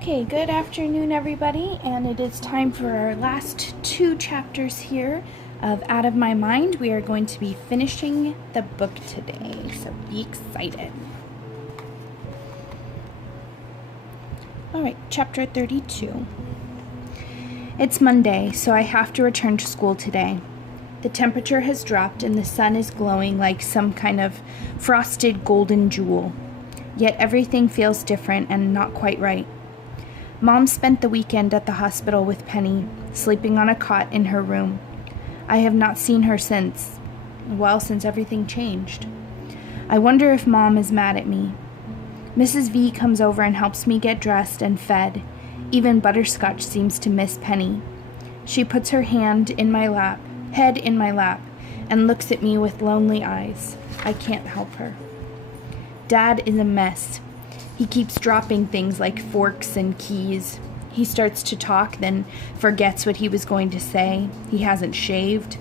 Okay, good afternoon, everybody, and it is time for our last two chapters here of Out of My Mind. We are going to be finishing the book today, so be excited. All right, chapter 32. It's Monday, so I have to return to school today. The temperature has dropped and the sun is glowing like some kind of frosted golden jewel. Yet everything feels different and not quite right. Mom spent the weekend at the hospital with Penny, sleeping on a cot in her room. I have not seen her since everything changed. I wonder if Mom is mad at me. Mrs. V comes over and helps me get dressed and fed. Even Butterscotch seems to miss Penny. She puts her head in my lap, and looks at me with lonely eyes. I can't help her. Dad is a mess. He keeps dropping things like forks and keys. He starts to talk, then forgets what he was going to say. He hasn't shaved.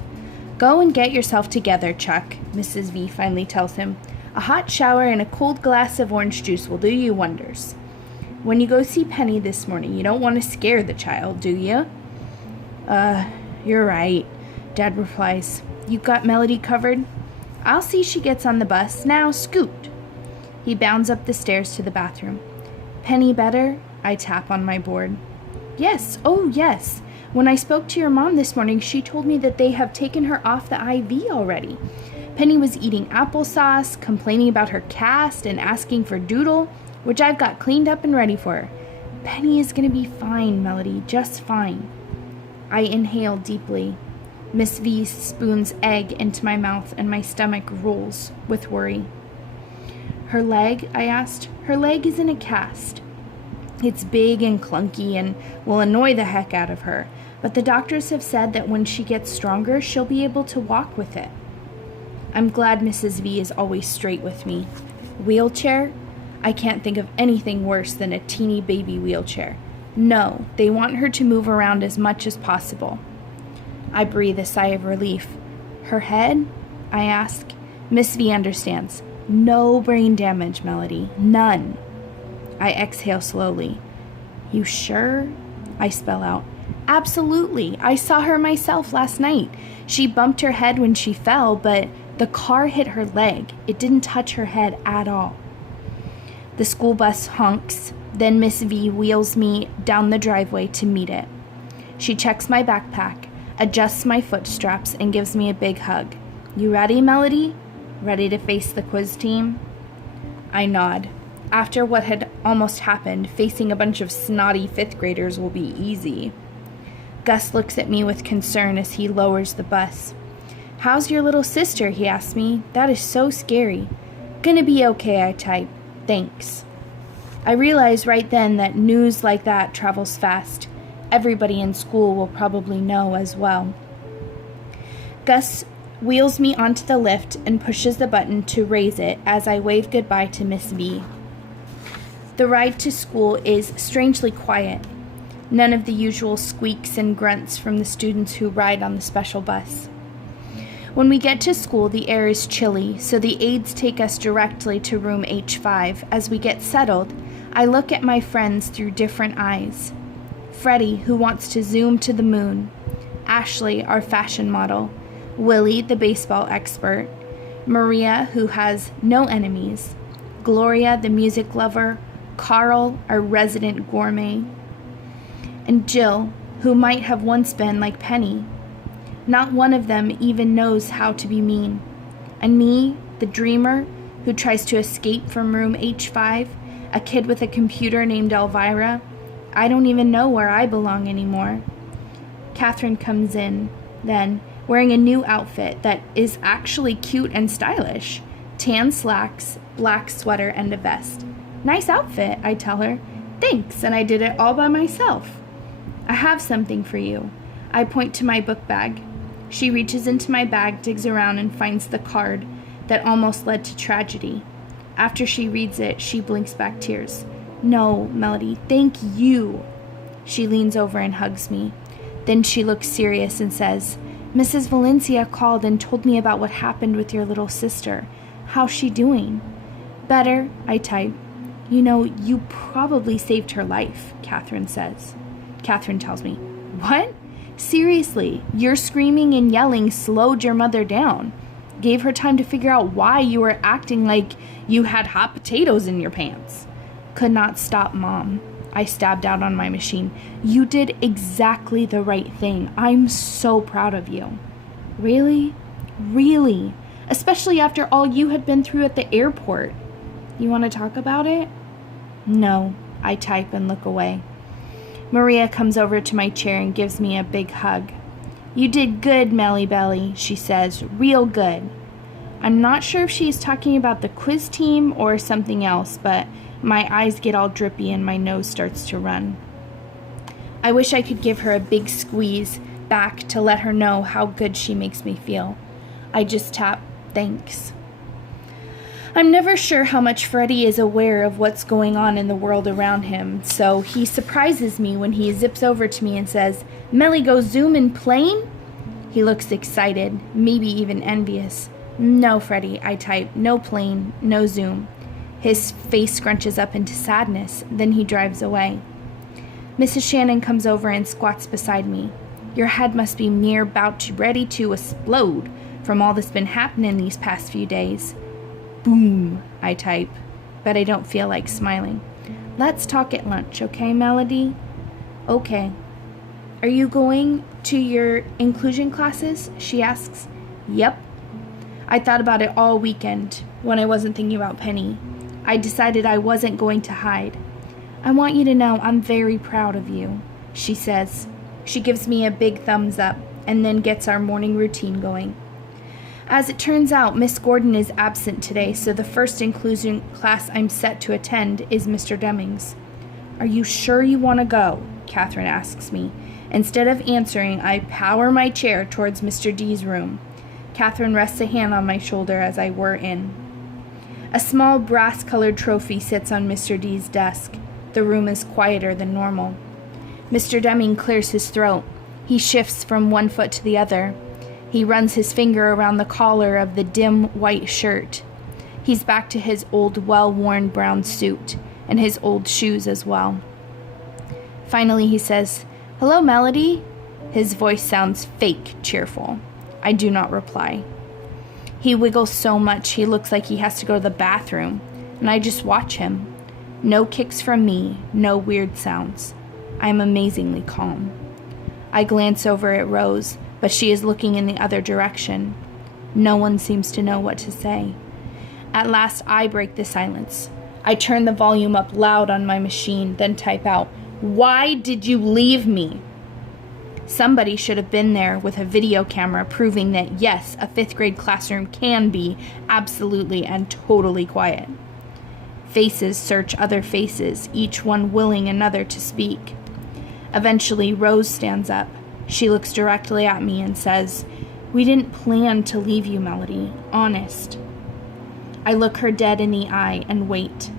Go and get yourself together, Chuck, Mrs. V finally tells him. A hot shower and a cold glass of orange juice will do you wonders. When you go see Penny this morning, you don't want to scare the child, do you? You're right, Dad replies. You got Melody covered? I'll see she gets on the bus. Now, scoot. He bounds up the stairs to the bathroom. Penny better? I tap on my board. Yes, oh yes. When I spoke to your mom this morning, she told me that they have taken her off the IV already. Penny was eating applesauce, complaining about her cast, and asking for doodle, which I've got cleaned up and ready for her. Penny is going to be fine, Melody, just fine. I inhale deeply. Miss V spoons egg into my mouth and my stomach rolls with worry. Her leg, I asked. Her leg is in a cast. It's big and clunky and will annoy the heck out of her, but the doctors have said that when she gets stronger, she'll be able to walk with it. I'm glad Mrs. V is always straight with me. Wheelchair? I can't think of anything worse than a teeny baby wheelchair. No, they want her to move around as much as possible. I breathe a sigh of relief. Her head? I ask. Miss V understands. No brain damage, Melody. None. I exhale slowly. You sure? I spell out. Absolutely. I saw her myself last night. She bumped her head when she fell, but the car hit her leg. It didn't touch her head at all. The school bus honks. Then Miss V wheels me down the driveway to meet it. She checks my backpack, adjusts my foot straps, and gives me a big hug. You ready, Melody? Ready to face the quiz team? I nod. After what had almost happened, facing a bunch of snotty fifth graders will be easy. Gus looks at me with concern as he lowers the bus. How's your little sister? He asks me. That is so scary. Gonna be okay, I type. Thanks. I realize right then that news like that travels fast. Everybody in school will probably know as well. Gus wheels me onto the lift and pushes the button to raise it as I wave goodbye to Miss V. The ride to school is strangely quiet. None of the usual squeaks and grunts from the students who ride on the special bus. When we get to school, the air is chilly, so the aides take us directly to room H5. As we get settled, I look at my friends through different eyes. Freddie, who wants to zoom to the moon. Ashley, our fashion model. Willie, the baseball expert. Maria, who has no enemies. Gloria, the music lover. Carl, our resident gourmet. And Jill, who might have once been like Penny. Not one of them even knows how to be mean. And me, the dreamer, who tries to escape from room H5, a kid with a computer named Elvira, I don't even know where I belong anymore. Catherine comes in, then, wearing a new outfit that is actually cute and stylish. Tan slacks, black sweater, and a vest. Nice outfit, I tell her. Thanks, and I did it all by myself. I have something for you. I point to my book bag. She reaches into my bag, digs around, and finds the card that almost led to tragedy. After she reads it, she blinks back tears. No, Melody, thank you. She leans over and hugs me. Then she looks serious and says, Mrs. Valencia called and told me about what happened with your little sister. How's she doing? Better, I type. You know, you probably saved her life, Catherine says. Catherine tells me, what? Seriously, your screaming and yelling slowed your mother down. Gave her time to figure out why you were acting like you had hot potatoes in your pants. Could not stop Mom. I stabbed out on my machine. You did exactly the right thing. I'm so proud of you. Really? Really? Especially after all you had been through at the airport. You want to talk about it? No, I type and look away. Maria comes over to my chair and gives me a big hug. You did good, Melly Belly, she says, real good. I'm not sure if she's talking about the quiz team or something else, but my eyes get all drippy and my nose starts to run. I wish I could give her a big squeeze back to let her know how good she makes me feel. I just tap, thanks. I'm never sure how much Freddie is aware of what's going on in the world around him, so he surprises me when he zips over to me and says, Melly go zoom in plane? He looks excited, maybe even envious. No, Freddie, I type, no plane, no zoom. His face scrunches up into sadness, then he drives away. Mrs. Shannon comes over and squats beside me. Your head must be near about ready to explode from all that's been happening these past few days. Boom, I type, but I don't feel like smiling. Let's talk at lunch, okay, Melody? Okay. Are you going to your inclusion classes? She asks. Yep. I thought about it all weekend when I wasn't thinking about Penny. I decided I wasn't going to hide. I want you to know I'm very proud of you, she says. She gives me a big thumbs up and then gets our morning routine going. As it turns out, Miss Gordon is absent today, so the first inclusion class I'm set to attend is Mr. Deming's. Are you sure you want to go? Catherine asks me. Instead of answering, I power my chair towards Mr. D's room. Catherine rests a hand on my shoulder as I whir in. A small brass-colored trophy sits on Mr. D's desk. The room is quieter than normal. Mr. Deming clears his throat. He shifts from one foot to the other. He runs his finger around the collar of the dim white shirt. He's back to his old, well-worn brown suit, and his old shoes as well. Finally, he says, Hello, Melody. His voice sounds fake cheerful. I do not reply. He wiggles so much he looks like he has to go to the bathroom, and I just watch him. No kicks from me, no weird sounds. I am amazingly calm. I glance over at Rose, but she is looking in the other direction. No one seems to know what to say. At last, I break the silence. I turn the volume up loud on my machine, then type out, Why did you leave me? Somebody should have been there with a video camera proving that, yes, a 5th grade classroom can be absolutely and totally quiet. Faces search other faces, each one willing another to speak. Eventually, Rose stands up. She looks directly at me and says, We didn't plan to leave you, Melody. Honest. I look her dead in the eye and wait.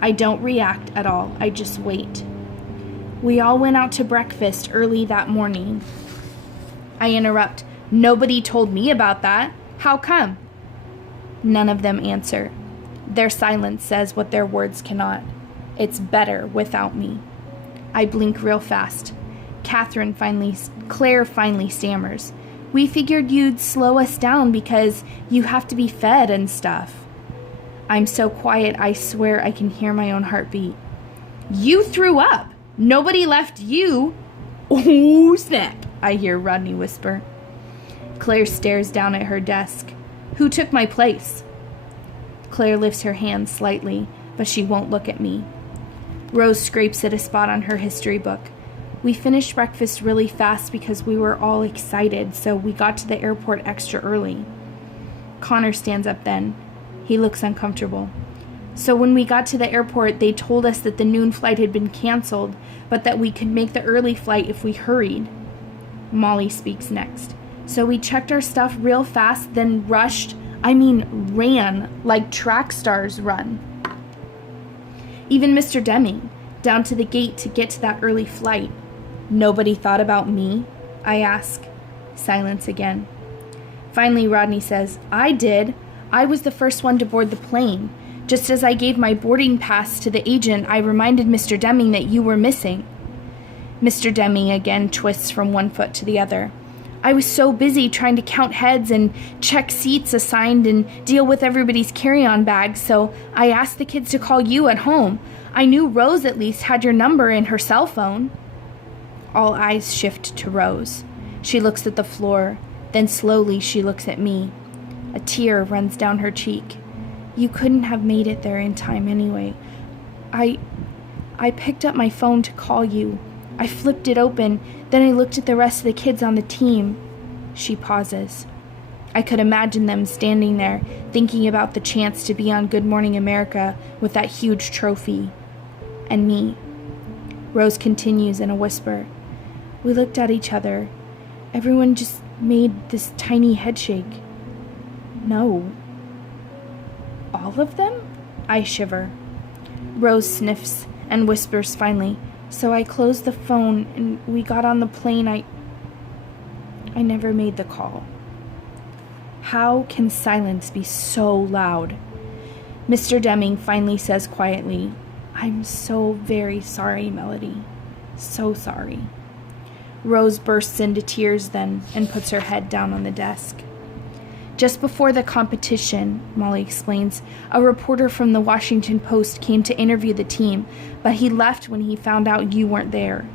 I don't react at all. I just wait. We all went out to breakfast early that morning. I interrupt. Nobody told me about that. How come? None of them answer. Their silence says what their words cannot. It's better without me. I blink real fast. Claire finally stammers. We figured you'd slow us down because you have to be fed and stuff. I'm so quiet, I swear I can hear my own heartbeat. You threw up. Nobody left you. Oh, snap, I hear Rodney whisper. Claire stares down at her desk. Who took my place? Claire lifts her hand slightly, but she won't look at me. Rose scrapes at a spot on her history book. We finished breakfast really fast because we were all excited, so we got to the airport extra early. Connor stands up then. He looks uncomfortable. So when we got to the airport, they told us that the noon flight had been canceled, but that we could make the early flight if we hurried. Molly speaks next. So we checked our stuff real fast, then ran like track stars run. Even Mr. Deming, down to the gate to get to that early flight. Nobody thought about me? I ask. Silence again. Finally, Rodney says, I did. I was the first one to board the plane. Just as I gave my boarding pass to the agent, I reminded Mr. Deming that you were missing. Mr. Deming again twists from one foot to the other. I was so busy trying to count heads and check seats assigned and deal with everybody's carry-on bags, so I asked the kids to call you at home. I knew Rose at least had your number in her cell phone. All eyes shift to Rose. She looks at the floor, then slowly she looks at me. A tear runs down her cheek. You couldn't have made it there in time anyway. I picked up my phone to call you. I flipped it open, then I looked at the rest of the kids on the team. She pauses. I could imagine them standing there, thinking about the chance to be on Good Morning America with that huge trophy. And me. Rose continues in a whisper. We looked at each other. Everyone just made this tiny headshake. No. All of them? I shiver. Rose sniffs and whispers finally. So I closed the phone and we got on the plane. I never made the call. How can silence be so loud? Mr. Deming finally says quietly, I'm so very sorry, Melody. So sorry. Rose bursts into tears then and puts her head down on the desk. Just before the competition, Molly explains, a reporter from the Washington Post came to interview the team, but he left when he found out you weren't there.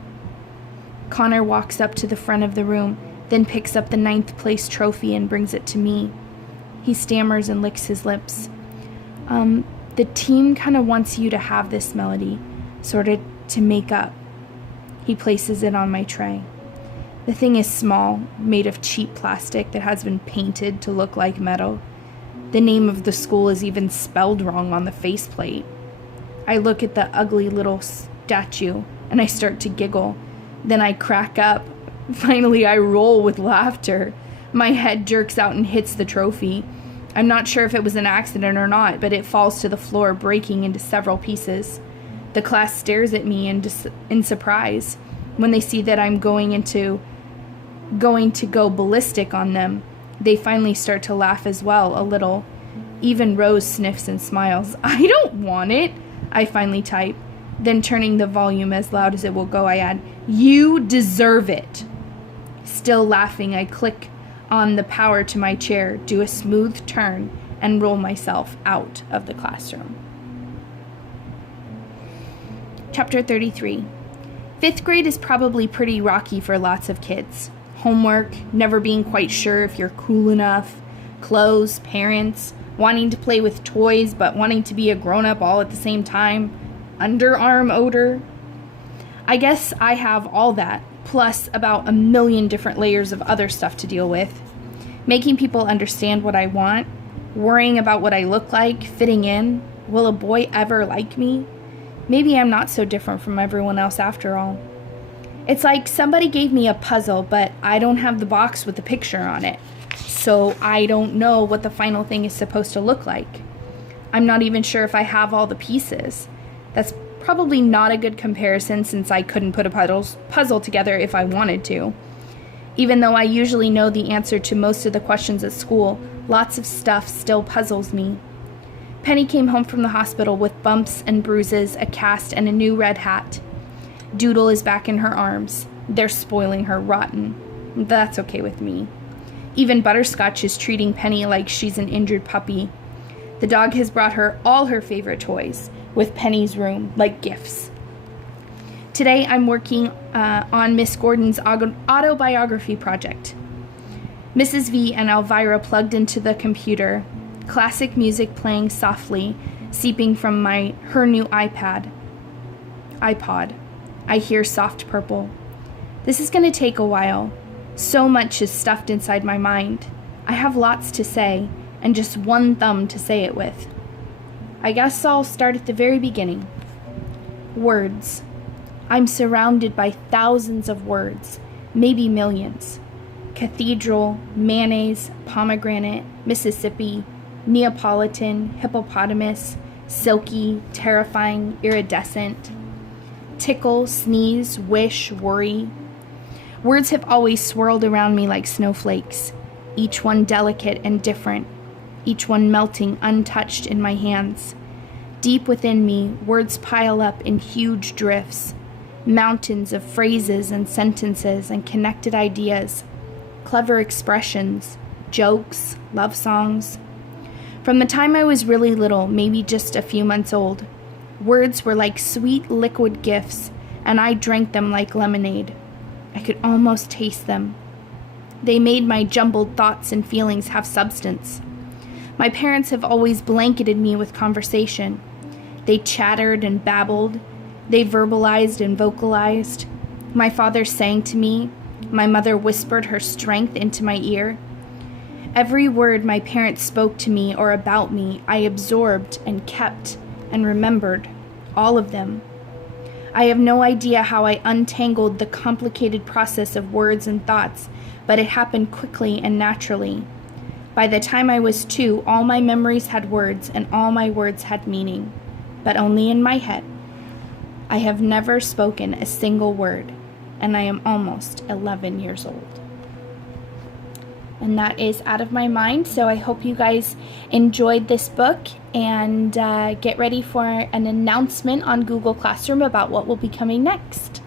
Connor walks up to the front of the room, then picks up the 9th place trophy and brings it to me. He stammers and licks his lips. The team kind of wants you to have this, Melody, sort of to make up. He places it on my tray. The thing is small, made of cheap plastic that has been painted to look like metal. The name of the school is even spelled wrong on the faceplate. I look at the ugly little statue and I start to giggle. Then I crack up. Finally, I roll with laughter. My head jerks out and hits the trophy. I'm not sure if it was an accident or not, but it falls to the floor, breaking into several pieces. The class stares at me in surprise. When they see that I'm going to go ballistic on them, they finally start to laugh as well, a little. Even Rose sniffs and smiles. I don't want it, I finally type. Then turning the volume as loud as it will go, I add, you deserve it. Still laughing, I click on the power to my chair, do a smooth turn, and roll myself out of the classroom. Chapter 33. 5th grade is probably pretty rocky for lots of kids. Homework, never being quite sure if you're cool enough, clothes, parents, wanting to play with toys but wanting to be a grown-up all at the same time, underarm odor. I guess I have all that, plus about a million different layers of other stuff to deal with. Making people understand what I want, worrying about what I look like, fitting in. Will a boy ever like me? Maybe I'm not so different from everyone else after all. It's like somebody gave me a puzzle, but I don't have the box with the picture on it, so I don't know what the final thing is supposed to look like. I'm not even sure if I have all the pieces. That's probably not a good comparison since I couldn't put a puzzle together if I wanted to. Even though I usually know the answer to most of the questions at school, lots of stuff still puzzles me. Penny came home from the hospital with bumps and bruises, a cast, and a new red hat. Doodle is back in her arms. They're spoiling her rotten. That's okay with me. Even Butterscotch is treating Penny like she's an injured puppy. The dog has brought her all her favorite toys, with Penny's room, like gifts. Today I'm working on Miss Gordon's autobiography project. Mrs. V and Elvira plugged into the computer, classic music playing softly, seeping from her new iPod. I hear Soft Purple. This is going to take a while. So much is stuffed inside my mind. I have lots to say, and just one thumb to say it with. I guess I'll start at the very beginning. Words. I'm surrounded by thousands of words, maybe millions. Cathedral, mayonnaise, pomegranate, Mississippi, Neapolitan, hippopotamus, silky, terrifying, iridescent. Tickle, sneeze, wish, worry. Words have always swirled around me like snowflakes, each one delicate and different, each one melting untouched in my hands. Deep within me, words pile up in huge drifts, mountains of phrases and sentences and connected ideas, clever expressions, jokes, love songs. From the time I was really little, maybe just a few months old, words were like sweet liquid gifts, and I drank them like lemonade. I could almost taste them. They made my jumbled thoughts and feelings have substance. My parents have always blanketed me with conversation. They chattered and babbled. They verbalized and vocalized. My father sang to me. My mother whispered her strength into my ear. Every word my parents spoke to me or about me, I absorbed and kept and remembered, all of them. I have no idea how I untangled the complicated process of words and thoughts, but it happened quickly and naturally. By the time I was 2, all my memories had words and all my words had meaning, but only in my head. I have never spoken a single word, and I am almost 11 years old. And that is Out of My Mind. So I hope you guys enjoyed this book, and get ready for an announcement on Google Classroom about what will be coming next.